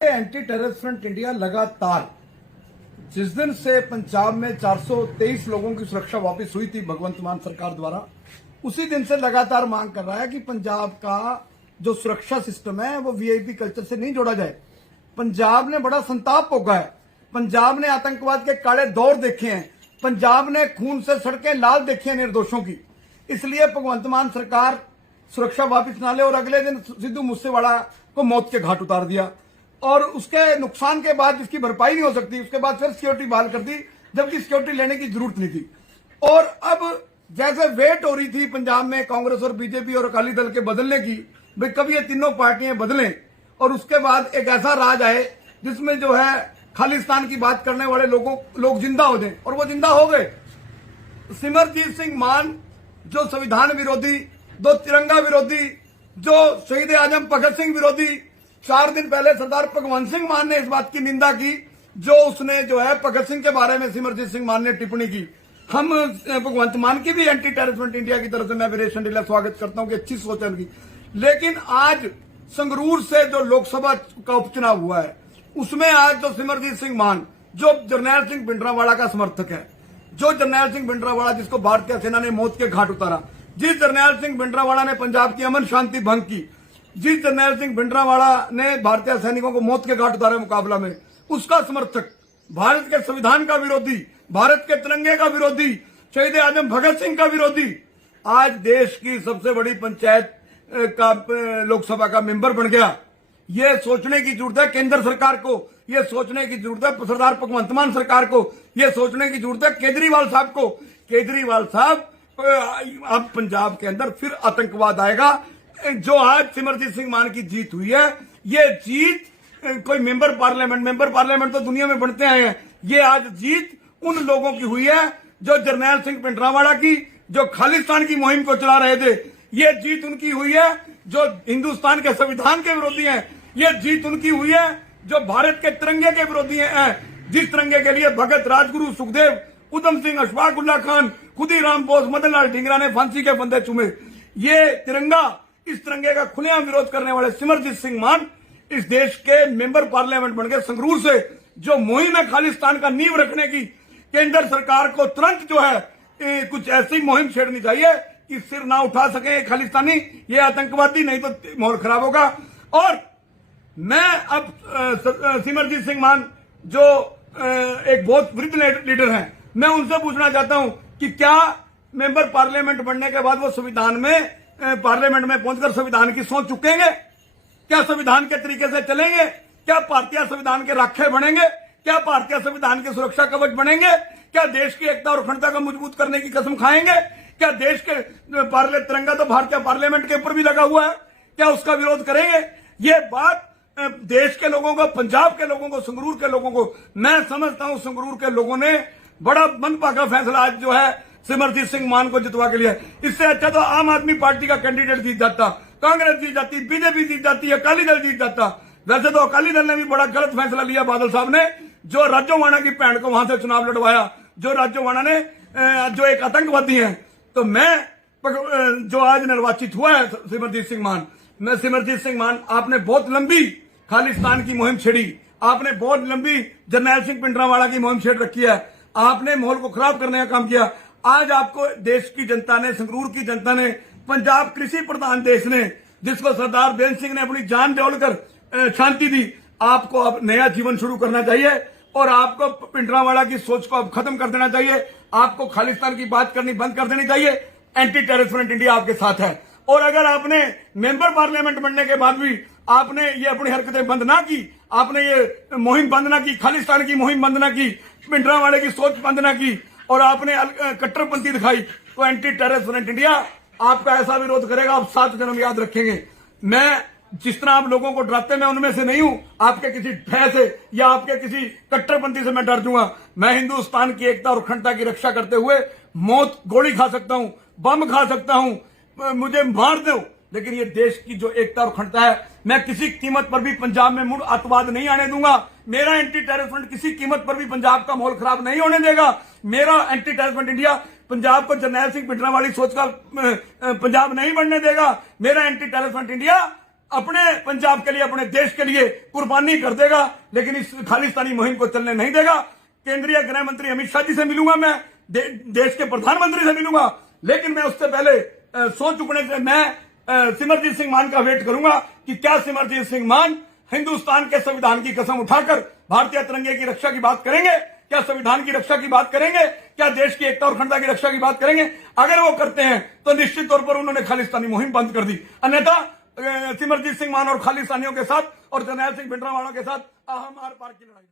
Anti terrorist front India लगातार जिस दिन से पंजाब में 423 लोगों की सुरक्षा वापस हुई थी भगवंत मान सरकार द्वारा, उसी दिन से लगातार मांग कर रहा है कि पंजाब का जो सुरक्षा सिस्टम है वो वीआईपी कल्चर से नहीं जोड़ा जाए। पंजाब ने बड़ा संताप भोगा है, पंजाब ने आतंकवाद के काले दौर देखे हैं, पंजाब ने खून से सड़कें लाल देखी हैं निर्दोषों की। इसलिए भगवंत मान सरकार सुरक्षा वापस ना ले और अगले दिन सिद्धू मूसेवाला को मौत के घाट उतार दिया और उसके नुकसान के बाद जिसकी भरपाई नहीं हो सकती, उसके बाद फिर सिक्योरिटी बहाल कर दी, जबकि सिक्योरिटी लेने की जरूरत नहीं थी। और अब जैसे वेट हो रही थी पंजाब में कांग्रेस और बीजेपी और अकाली दल के बदलने की, भाई कभी ये तीनों पार्टियां बदलें और उसके बाद एक ऐसा राज आए जिसमें जो है खालिस्तान की बात करने वाले लोग जिंदा हो जाए, और वो जिंदा हो गए। सिमरजीत सिंह मान जो संविधान विरोधी, दो तिरंगा विरोधी, जो शहीद आजम भगत सिंह विरोधी, 4 दिन पहले सरदार भगवंत सिंह मान ने इस बात की निंदा की जो उसने जो है भगत सिंह के बारे में सिमरजीत सिंह मान ने टिप्पणी की। हम भगवंत मान की भी एंटी टेररिस्ट फ्रंट इंडिया की तरफ से मैं वीरेश चंडीला स्वागत करता हूं कि अच्छी सोच है उनकी। लेकिन आज संगरूर से जो लोकसभा का उपचुनाव हुआ है उसमें आज जो सिमरजीत सिंह मान जो जरनैल सिंह भिंडरावाला का समर्थक है, जो जरनैल सिंह भिंडरावाला जिसको भारतीय सेना ने मौत के घाट उतारा, जिस जरनैल सिंह भिंडरावाला ने पंजाब की अमन शांति भंग की, जिस जरनैल सिंह भिंडरावाला ने भारतीय सैनिकों को मौत के घाट उतारे मुकाबला में, उसका समर्थक, भारत के संविधान का विरोधी, भारत के तिरंगे का विरोधी, शहीद आजम भगत सिंह का विरोधी, आज देश की सबसे बड़ी पंचायत का लोकसभा का मेंबर बन गया। ये सोचने की जरूरत है केंद्र सरकार को, ये सोचने की जरूरत है सरदार भगवंत मान सरकार को, ये सोचने की जरूरत है केजरीवाल साहब को। केजरीवाल साहब, अब पंजाब के अंदर फिर आतंकवाद आएगा। जो आज सिमरजीत सिंह मान की जीत हुई है, ये जीत कोई मेंबर पार्लियामेंट तो दुनिया में बनते आए हैं, ये आज जीत उन लोगों की हुई है जो जरनैल सिंह भिंडरावाला की, जो खालिस्तान की मुहिम को चला रहे थे। ये जीत उनकी हुई है जो हिंदुस्तान के संविधान के विरोधी हैं। ये जीत उनकी हुई है जो भारत के तिरंगे के विरोधी हैं, जिस तिरंगे के लिए भगत, राजगुरु, सुखदेव, उधम सिंह, अशफाक उल्ला खान, खुदीराम बोस, मदन लाल ढींगरा ने फांसी के फंदे चूमे। ये तिरंगा, इस तिरंगे का खुलेआम विरोध करने वाले सिमरजीत सिंह मान इस देश के मेंबर पार्लियामेंट बन गए संगरूर से। जो मुहिम है खालिस्तान का नींव रखने की, केंद्र सरकार को तुरंत जो है कुछ ऐसी मुहिम छेड़नी चाहिए कि सिर ना उठा सके खालिस्तानी, ये आतंकवादी, नहीं तो माहौल खराब होगा। और मैं अब सिमरजीत सिंह मान जो एक बहुत वृद्ध लीडर हैं, मैं उनसे पूछना चाहता हूं कि क्या मेंबर पार्लियामेंट बनने के बाद वो संविधान में पार्लियामेंट में पहुंचकर संविधान की सोच चुकेंगे? क्या संविधान के तरीके से चलेंगे? क्या भारतीय संविधान के राखे बनेंगे? क्या भारतीय संविधान के सुरक्षा कवच बनेंगे? क्या देश की एकता और अखंडता को मजबूत करने की कसम खाएंगे? क्या देश के तिरंगा तो भारतीय पार्लियामेंट के ऊपर भी लगा हुआ है, क्या उसका विरोध करेंगे? ये बात देश के लोगों को, पंजाब के लोगों को, संगरूर के लोगों को, मैं समझता हूं संगरूर के लोगों ने बड़ा मनभागा फैसला आज जो है सिमरजीत सिंह मान को जितवा के लिए। इससे अच्छा तो आम आदमी पार्टी का कैंडिडेट जीत जाता, कांग्रेस जीत जाती, बीजेपी जीत जाती, अकाली दल जीत जाता। वैसे तो अकाली दल ने भी बड़ा गलत फैसला लिया बादल साहब ने, जो राजोवाणा की भैन को वहां से चुनाव लड़वाया, जो राजोवाणा ने जो एक आतंकवादी है। तो मैं जो आज निर्वाचित हुआ है सिमरजीत सिंह मान, मैं सिमरजीत सिंह मान, आपने बहुत लंबी खालिस्तान की मुहिम छेड़ी, आपने बहुत लंबी जरनैल सिंह भिंडरावाला की मुहिम छेड़ रखी है, आपने माहौल को खराब करने का काम किया। आज आपको देश की जनता ने, संगरूर की जनता ने, पंजाब कृषि प्रधान देश ने, जिसको सरदार बेअंत सिंह ने अपनी जान न्योछावर शांति दी, आपको अब नया जीवन शुरू करना चाहिए और आपको भिंडरावाला की सोच को अब खत्म कर देना चाहिए। आपको खालिस्तान की बात करनी बंद कर देनी चाहिए। एंटी टेररिस्ट फ्रंट इंडिया आपके साथ है। और अगर आपने मेंबर पार्लियामेंट बनने के बाद भी आपने ये अपनी हरकतें बंद ना की, आपने ये मुहिम बंद ना की, खालिस्तान की मुहिम बंद ना की, भिंडरावाले की सोच बंद ना की और आपने कट्टरपंथी दिखाई, तो एंटी टेररिस्ट फ्रंट इंडिया आपका ऐसा विरोध करेगा, आप 7 जन्म याद रखेंगे। मैं जिस तरह आप लोगों को डराते, मैं उनमें से नहीं हूं। आपके किसी भय से या आपके किसी कट्टरपंथी से मैं डर दूंगा। मैं हिंदुस्तान की एकता और अखंडता की रक्षा करते हुए मौत, गोली खा सकता हूं, बम खा सकता हूं, मुझे मार दो, लेकिन ये देश की जो एकता और अखंडता है, मैं किसी कीमत पर भी पंजाब में मुड़ आतंकवाद नहीं आने दूंगा। मेरा एंटी टेररिस्ट फ्रंट किसी कीमत पर भी पंजाब का माहौल खराब नहीं होने देगा। मेरा anti terrorist front India Punjab को जरनैल सिंह भिंडरावाली सोच का पंजाब नहीं बनने देगा। मेरा एंटी टेररिस्ट फ्रंट इंडिया अपने पंजाब के लिए, अपने देश के लिए कुर्बानी कर देगा, लेकिन इस खालिस्तानी मुहिम को चलने नहीं देगा। केंद्रीय गृह मंत्री अमित शाह जी से मिलूंगा मैं, देश के प्रधानमंत्री से मिलूंगा, लेकिन मैं उससे पहले सो चुकने से मैं सिमरजीत सिंह मान का वेट करूंगा कि क्या सिमरजीत सिंह मान हिंदुस्तान के संविधान की कसम उठाकर भारतीय तिरंगे की रक्षा की बात करेंगे, क्या संविधान की रक्षा की बात करेंगे, क्या देश की एकता और अखंडता की रक्षा की बात करेंगे। अगर वो करते हैं तो निश्चित तौर पर उन्होंने खालिस्तानी मुहिम बंद कर दी, अन्यथा सिमरजीत सिंह मान और खालिस्तानियों के साथ और जरनैल सिंह भिंडरावाला के साथ हम आर पार की लड़ाई।